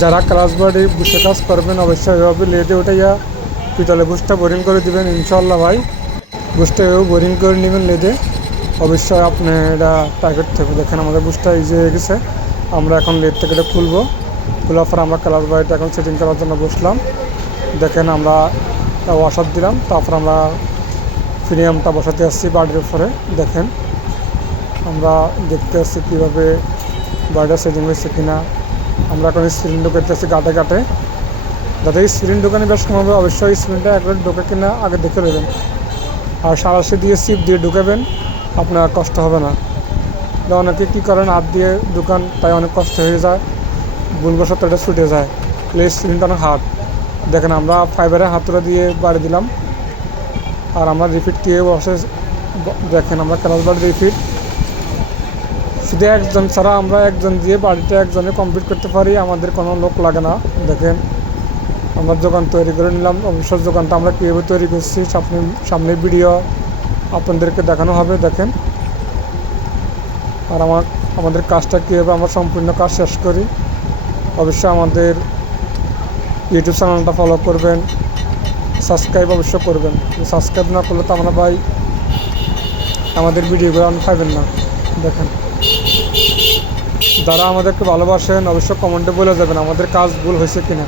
যারা ক্লাস বাড়ি বুসে কাজ করবেন অবশ্যই এভাবে লেদে উঠাইয়া পিতলে বুসটা বোরিং করে দিবেন ইনশাল্লাহ ভাই। বুসটা এভাবে বোরিং করে নেবেন লেদে, অবশ্যই আপনি এটা টার্গেট থেকে দেখেন আমাদের বুসটা ইজি হয়ে গেছে। আমরা এখন লেদ থেকে এটা খুলবো, খোলার পর আমরা ক্লাস বাড়িটা এখন সেটিং করার জন্য বসলাম। দেখেন আমরা ওয়াশার দিলাম, তারপর আমরা ফ্রেমটা বসাতে আসছি বাড়ির উপরে। দেখেন আমরা দেখতে আসছি কীভাবে বাড়িটা সেটিং হয়েছে কিনা। আমরা এখন স্ক্রিন ঢুকাতে আসছি গাটে গাটে, যাতে স্ক্রিন ঢুকানো বেশ কম হবে। অবশ্যই স্ক্রিনটা একবার ঢুকে কিনা আগে দেখে নেবেন, আর সারাশি দিয়ে সিপ দিয়ে ঢুকাবেন, আপনার কষ্ট হবে না। অনেকে কী করেন হাত দিয়ে ঢুকান, তাই অনেক কষ্ট হয়ে যায়, ভুলবশত এটা ছুটে যায়, প্লেস স্ক্রিনটা অনেক হার্ড। দেখেন আমরা ফাইবারের হাতুড়া দিয়ে বাড়ি দিলাম, আর আমরা রিপিট কে বসে দেখেন আমরা ক্লাস বাড়ি রিপিট শুধু একজন ছাড়া আমরা একজন দিয়ে বাড়িটা একজনে কমপ্লিট করতে পারি, আমাদের কোনো লোক লাগে না। দেখেন আমরা দোকান তৈরি করে নিলাম, অবশ্যই দোকানটা আমরা কীভাবে তৈরি করছি সামনে ভিডিও আপনাদেরকে দেখানো হবে। দেখেন আর আমাদের কাজটা কীভাবে আমরা সম্পূর্ণ কাজ শেষ করি। অবশ্যই আমাদের ইউটিউব চ্যানেলটা ফলো করবেন, সাবস্ক্রাইব অবশ্যই করবেন। সাবস্ক্রাইব না করলে তো আমরা ভাই আমাদের ভিডিওগুলো আপনি পাবেন না। দেখেন যারা আমাদেরকে ভালোবাসেন অবশ্যই কমেন্টে বলে যাবেন আমাদের কাজ ভুল হয়েছে কিনা,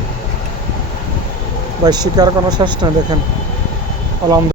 ভাই শিকার কোনো শেষ না। দেখেন আলহামদুলিল্লাহ।